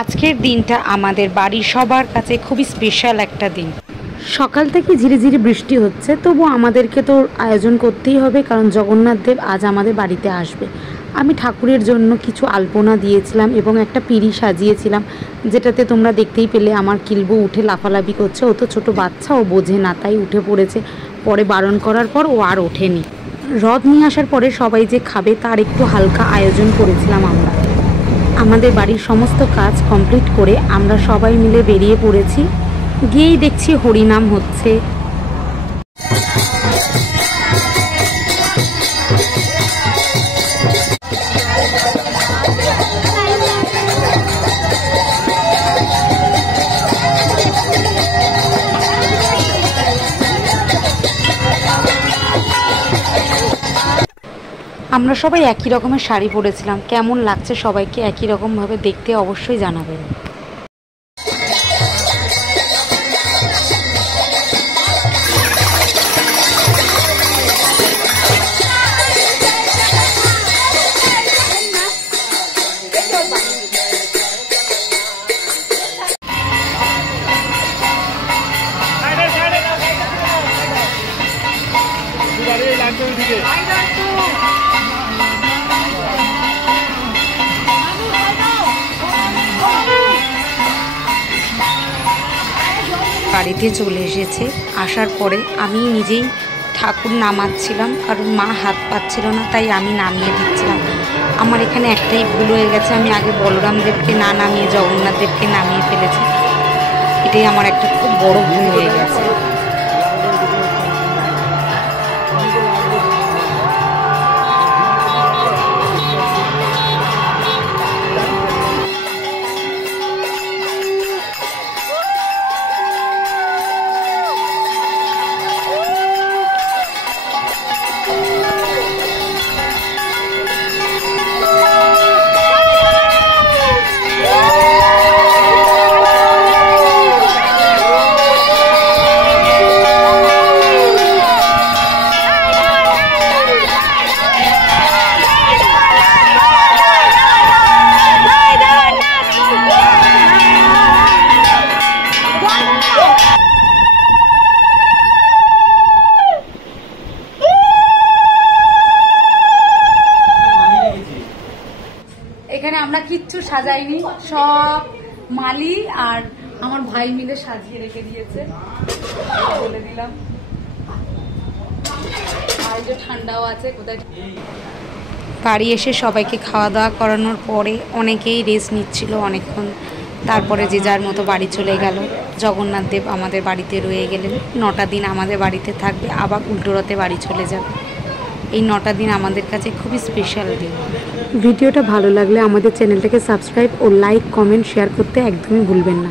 আজকের দিনটা আমাদের বাড়ির সবার কাছে খুবই স্পেশাল একটা দিন। সকাল থেকে ধীরে ধীরে বৃষ্টি হচ্ছে, তবু আমাদেরকে তো আয়োজন করতেই হবে, কারণ জগন্নাথ দেব আজ আমাদের বাড়িতে আসবে। আমি ঠাকুরের জন্য কিছু আলপনা দিয়েছিলাম এবং একটা পিঁড়ি সাজিয়েছিলাম, যেটাতে তোমরা দেখতেই পেলে আমার কিলবো উঠে লাফালাফি করছে। ও তো ছোটো বাচ্চা, ও বোঝে না, তাই উঠে পড়েছে। পরে বারণ করার পর ও আর ওঠেনি। রথ নিয়ে আসার পরে সবাই যে খাবে তার একটু হালকা আয়োজন করেছিলাম আমরা। আমাদের বাড়ির সমস্ত কাজ কমপ্লিট করে আমরা সবাই মিলে বেরিয়ে পড়েছি। গিয়েই দেখছি হরিনাম হচ্ছে। আমরা সবাই একই রকমের শাড়ি পরেছিলাম। কেমন লাগছে সবাইকে একই রকমভাবে দেখতে অবশ্যই জানাবেন। বাড়িতে চলে এসেছে। আসার পরে আমি নিজেই ঠাকুর নামাচ্ছিলাম, কারণ মা হাত পাচ্ছিল না, তাই আমি নামিয়ে দিচ্ছিলাম। আমার এখানে একটাই ভুল হয়ে গেছে, আমি আগে বলরাম দেবকে না নামিয়ে জগন্নাথ দেবকে নামিয়ে ফেলেছি। এটাই আমার একটা খুব বড় ভুল হয়ে গেছে। এখানে আমরা কিচ্ছু সাজাইনি, সব মালি আর আমার ভাই মিলে সাজিয়ে রেখে দিয়েছে, বলে দিলাম। আর যে ঠান্ডাও আছে কোথায়। বাড়ি এসে সবাইকে খাওয়া দাওয়া করানোর পরে অনেকেই রেস্ট নিচ্ছিল অনেকক্ষণ। তারপরে যে যার মতো বাড়ি চলে গেল। জগন্নাথ দেব আমাদের বাড়িতে রয়ে গেলেন। 9টা দিন আমাদের বাড়িতে থাকবে, আবার উল্টো রথে বাড়ি চলে যাবে। এই 9টা দিন আমাদের কাছে খুবই স্পেশাল দিন। ভিডিওটা ভালো লাগলে আমাদের চ্যানেলটাকে সাবস্ক্রাইব ও লাইক, কমেন্ট, শেয়ার করতে একদমই ভুলবেন না।